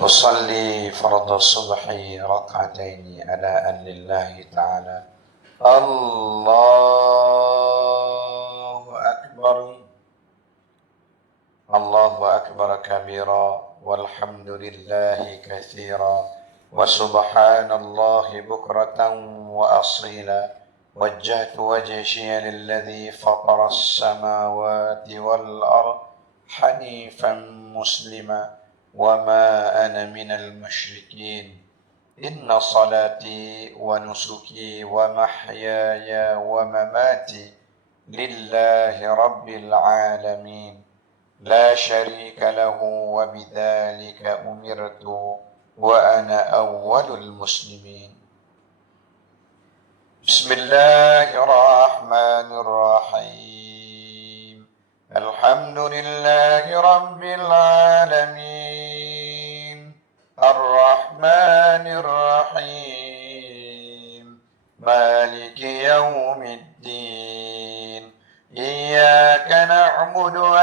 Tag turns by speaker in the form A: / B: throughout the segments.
A: أصلي فرض الصبح ركعتين أداء لله تعالى. الله أكبر. الله أكبر كبيرا. والحمد لله كثيرا. وسبحان الله بكرة وأصيلا. وجهت وجهي للذي فطر السماوات والأرض حنيفا مسلما. وما أنا من المشركين ان صلاتي ونسكي ومحياي ومماتي لله رب العالمين لا شريك له وبذلك امرت وأنا اول المسلمين بسم الله الرحمن الرحيم الحمد لله رب العالمين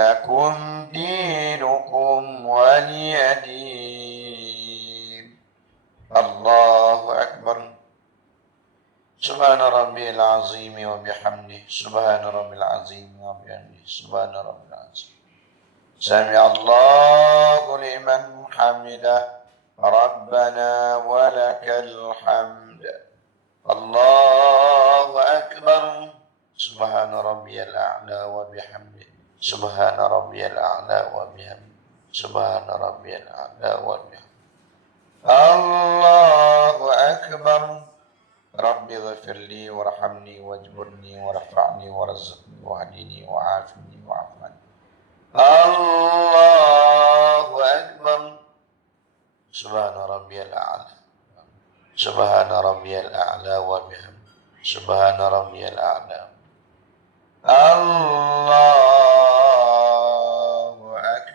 A: لكم دينكم ولي دين الله أكبر. سبحان ربي العظيم وبحمده. سبحان ربي العظيم وبحمده. سبحان ربي العظيم. سمع الله لمن حمده. ربنا ولك الحمد. الله أكبر. سبحان ربي الأعلى وبحمده. سبحان ربي الأعلى وبحمده. سبحان ربي الأعلى وبحمده. الله أكبر. رب اغفر لي وارحمني واجبرني وارفعني وارزقني واهدني وعافني واعف عني. الله أكبر. سبحان ربي الأعلى. سبحان ربي الأعلى وبحمده. سبحان ربي الأعلى. الله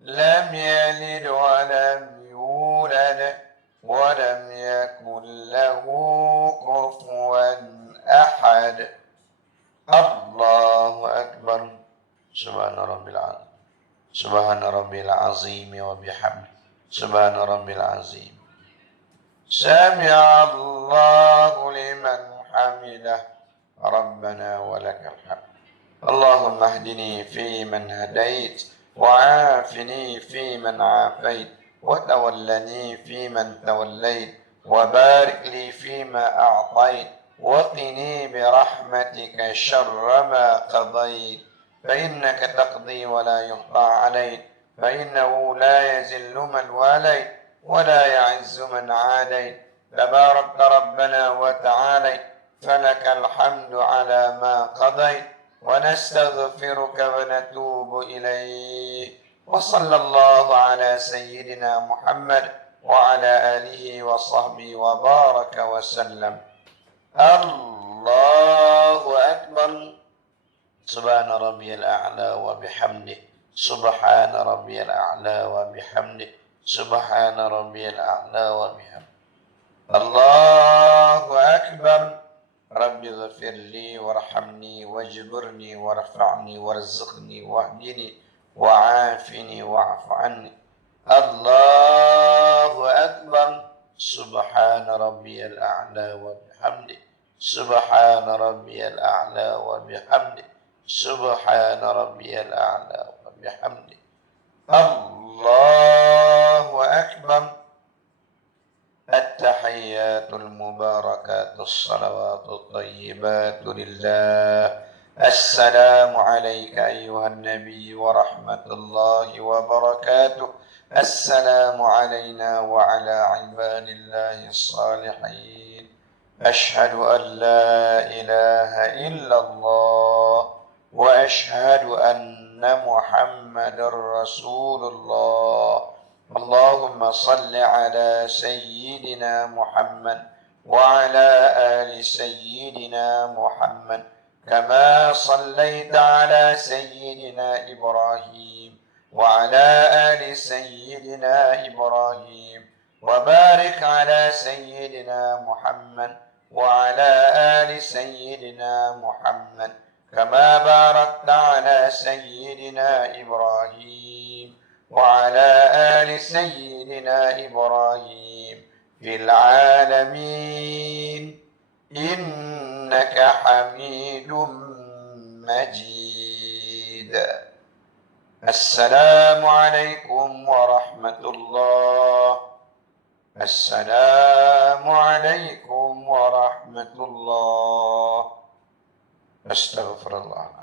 A: لم يلد ولم يولد ولم يكن له كفوا أحد. الله أكبر. سبحان رب العالمين سبحان ربي العظيم وبحمده. سبحان ربي العظيم. سمع الله لمن حمده. ربنا ولك الحمد. اللهم اهدني فيمن هديت. وعافني فيمن عافيت وتولني فيمن توليت وبارك لي فيما أعطيت وقني برحمتك شر ما قضيت. فإنك تقضي ولا يقضى عليك فإنه لا يزل من واليت ولا يعز من عاديت. تبارك ربنا وتعالى فلك الحمد على ما قضيت. ونستغفرك ونتوب إليه وصلى الله على سيدنا محمد وعلى آله وصحبه وبارك وسلم. الله أكبر. سبحان ربي الأعلى وبحمده. سبحان ربي الأعلى وبحمده. سبحان ربي الأعلى وبحمده. الله واجبرني وارفعني وارزقني واهدني وعافني واعف عني. الله أكبر. سبحان ربي الأعلى وبحمده. سبحان ربي الأعلى وبحمده. سبحان ربي الأعلى وبحمده. الله أكبر. التحيات المباركات الصلوات الطيبات لله. السلام عليك أيها النبي ورحمة الله وبركاته. السلام علينا وعلى عباد الله الصالحين. أشهد أن لا إله إلا الله وأشهد أن محمد رسول الله. اللهم صل على سيدنا محمد وعلى آل سيدنا محمد كما صليت على سيدنا إبراهيم وعلى آل سيدنا إبراهيم وبارك على سيدنا محمد وعلى آل سيدنا محمد كما باركت على سيدنا إبراهيم وعلى آل سيدنا إبراهيم في العالمين. إنك حميد مجيد السلام عليكم ورحمة الله. السلام عليكم ورحمة الله. أستغفر الله.